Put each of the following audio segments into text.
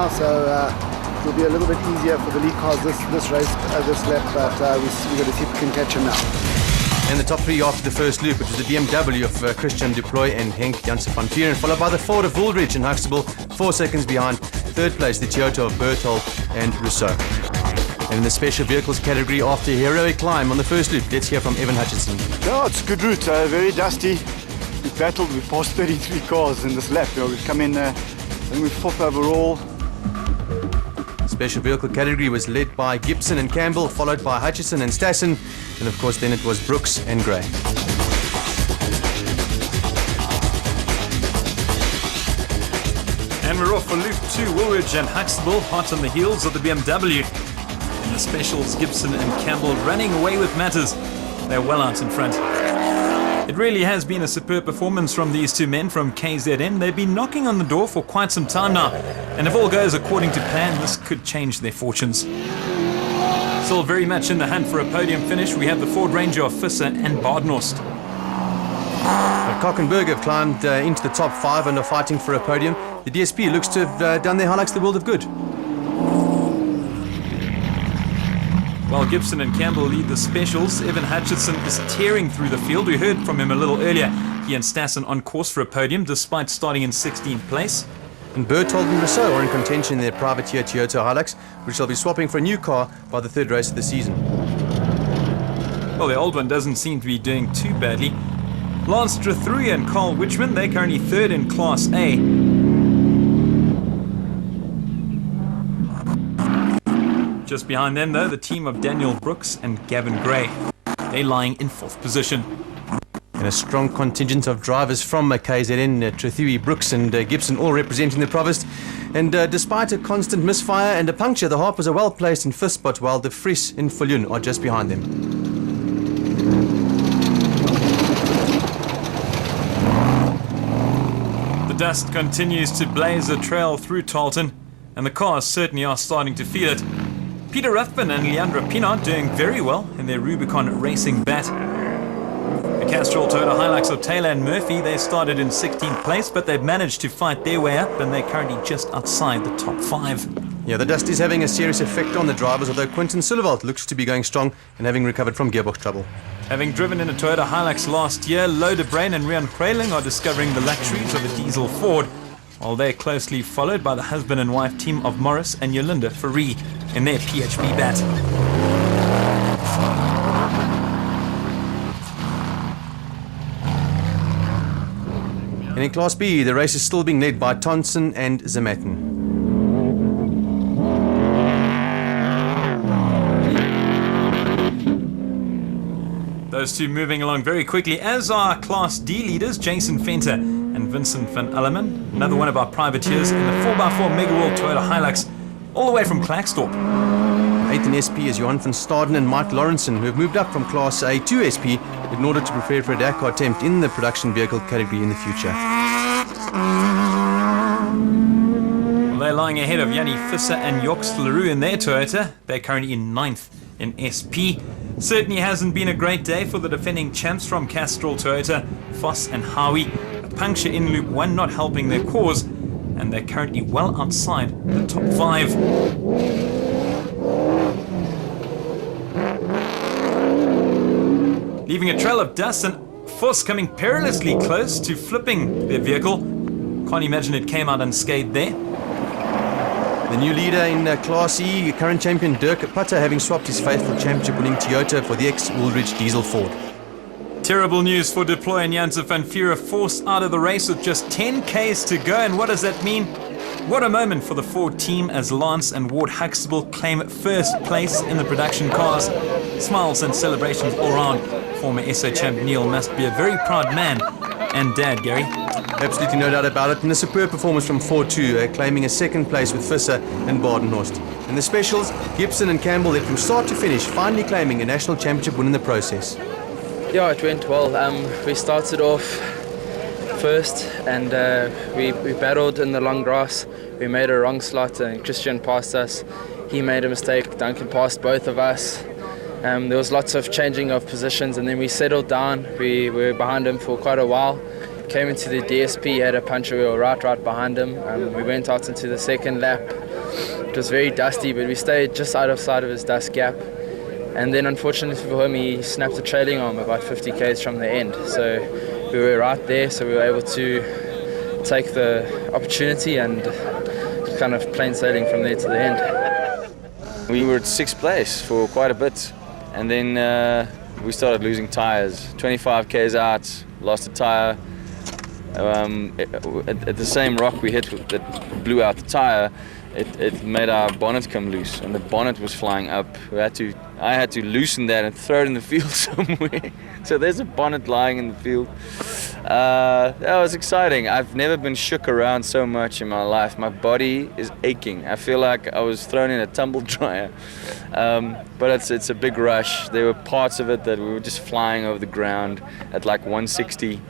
now, so it'll be a little bit easier for the lead cars this race, this lap, but we're going to see if we can catch him now. And the top three after the first loop, it was the BMW of Christian Duploy and Henk Janssen van Vuren, followed by the Ford of Woolridge and Huxtable, 4 seconds behind. Third place, the Toyota of Berthold and Rousseau. And in the special vehicles category, after a heroic climb on the first loop, let's hear from Evan Hutchinson. Yeah, it's a good route, very dusty. We battled, we passed 33 cars in this lap. We've come in, I think we're 4th overall. Special vehicle category was led by Gibson and Campbell, followed by Hutchison and Stassen, and of course then it was Brooks and Gray. And we're off for Loop 2, Woolridge and Huxtable, hot on the heels of the BMW. In the specials, Gibson and Campbell running away with matters. They're well out in front. It really has been a superb performance from these two men from KZN. They've been knocking on the door for quite some time now, and if all goes according to plan, this could change their fortunes. Still very much in the hunt for a podium finish. We have the Ford Ranger of Visser and Badenhorst. Kockenberg have climbed into the top 5 and are fighting for a podium. The DSP looks to have done their Hilux the world of good. While Gibson and Campbell lead the specials, Evan Hutchinson is tearing through the field. We heard from him a little earlier. He and Stassen on course for a podium, despite starting in 16th place. And Berthold and Rousseau are in contention in their privateer Toyota Hilux, which they'll be swapping for a new car by the 3rd race of the season. Well, the old one doesn't seem to be doing too badly. Lance Strathrui and Carl Wichman, they're currently 3rd in Class A. Just behind them, though, the team of Daniel Brooks and Gavin Gray. They're lying in 4th position. And a strong contingent of drivers from KZN, Strathrui, Brooks and Gibson, all representing the province. And despite a constant misfire and a puncture, the Harpers are well placed in 5th spot, while the Vries and Viljoen are just behind them. The dust continues to blaze a trail through Tarleton, and the cars certainly are starting to feel it. Peter Ruthven and Leandra Pinard doing very well in their Rubicon Racing bat. The Castrol Toyota Hilux of Taylor and Murphy, they started in 16th place, but they've managed to fight their way up, and they're currently just outside the top 5. Yeah, the dust is having a serious effect on the drivers, although Quinton Silverveld looks to be going strong and having recovered from gearbox trouble. Having driven in a Toyota Hilux last year, Lo de Bruyn and Rian Kreiling are discovering the luxuries of a diesel Ford, while they're closely followed by the husband and wife team of Morris and Yolinda Ferree in their PHP bat. And in Class B, the race is still being led by Thompson and Zamatin. Those two moving along very quickly, as are Class D leaders Jason Venter and Vincent van Alleman, another one of our privateers in the 4x4 Megaworld Toyota Hilux, all the way from Klakstorp. 8th in SP is Johan van Staden and Mike Lawrenson, who have moved up from Class A to SP in order to prepare for a Dakar attempt in the production vehicle category in the future. Well, they're lying ahead of Yanni Visser and Joks Leroux in their Toyota. They're currently in 9th in SP. Certainly hasn't been a great day for the defending champs from Castrol Toyota, Voss and Howie. A puncture in Loop 1 not helping their cause, and they're currently well outside the top 5. Leaving a trail of dust, and Voss coming perilously close to flipping their vehicle. Can't imagine it came out unscathed there. The new leader in Class E, current champion Dirk Putter, having swapped his faithful championship-winning Toyota for the ex-Woolridge diesel Ford. Terrible news for Deploy and Janssen van Vuren, forced out of the race with just 10 Ks to go. And what does that mean? What a moment for the Ford team as Lance and Ward Huxtable claim 1st place in the production cars. Smiles and celebrations all around. Former SA champ Neil must be a very proud man and dad, Gary. Absolutely no doubt about it, and a superb performance from Ford too, claiming a 2nd place with Visser and Badenhorst. In the specials, Gibson and Campbell led from start to finish, finally claiming a national championship win in the process. Yeah, it went well. We started off first and we battled in the long grass. We made a wrong slot and Christian passed us. He made a mistake, Duncan passed both of us. There was lots of changing of positions, and then we settled down. We were behind him for quite a while. Came into the DSP, had a puncture, we were right behind him. We went out into the 2nd lap. it was very dusty, but we stayed just out of sight of his dust gap. And then unfortunately for him, he snapped a trailing arm about 50 k's from the end. So we were right there, so we were able to take the opportunity and kind of plain sailing from there to the end. We were at 6th place for quite a bit, and then we started losing tyres. 25 k's out, lost a tyre. At the same rock we hit that blew out the tyre, it made our bonnet come loose, and the bonnet was flying up. I had to loosen that and throw it in the field somewhere. So there's a bonnet lying in the field. That was exciting. I've never been shook around so much in my life. My body is aching. I feel like I was thrown in a tumble dryer. But it's a big rush. There were parts of it that we were just flying over the ground at like 160.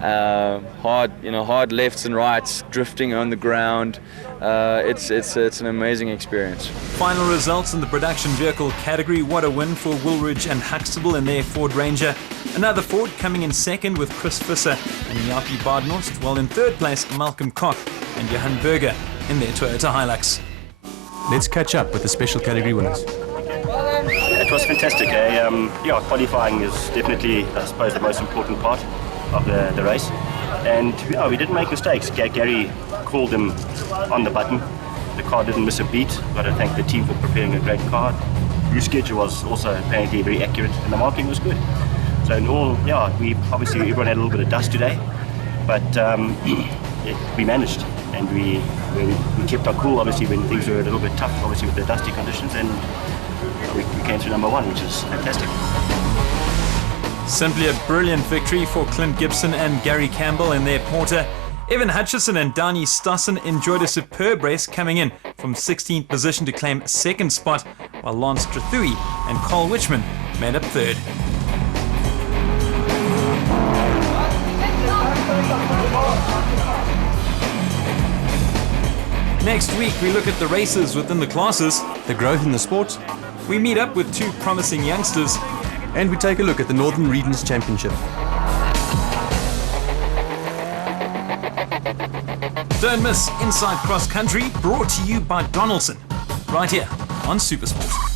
Hard lefts and rights, drifting on the ground. It's an amazing experience. Final results in the production vehicle category. What a win for Woolwich and Huxtable in their Ford Ranger. Another Ford coming in second with Chris Visser and Yapi Badenhorst, while in third place Malcolm Koch and Johan Berger in their Toyota Hilux. Let's catch up with the special category winners. It was fantastic. Qualifying is definitely, I suppose, the most important part of the race. And we didn't make mistakes. Gary called them on the button. The car didn't miss a beat. Got to thank the team for preparing a great car. The schedule was also apparently very accurate, and the marking was good. So in all, we obviously everyone had a little bit of dust today, but we managed, and we kept our cool. Obviously, when things were a little bit tough, obviously with the dusty conditions, and we came to number 1, which is fantastic. Simply a brilliant victory for Clint Gibson and Gary Campbell in their Porter. Evan Hutchison and Dani Stassen enjoyed a superb race, coming in from 16th position to claim second spot, while Lance Trathui and Carl Wichman made up third. Next week we look at the races within the classes, The growth in the sport, we meet up with 2 promising youngsters, and we take a look at the Northern Regions Championship. Don't miss Inside Cross Country, brought to you by Donaldson, right here on SuperSport.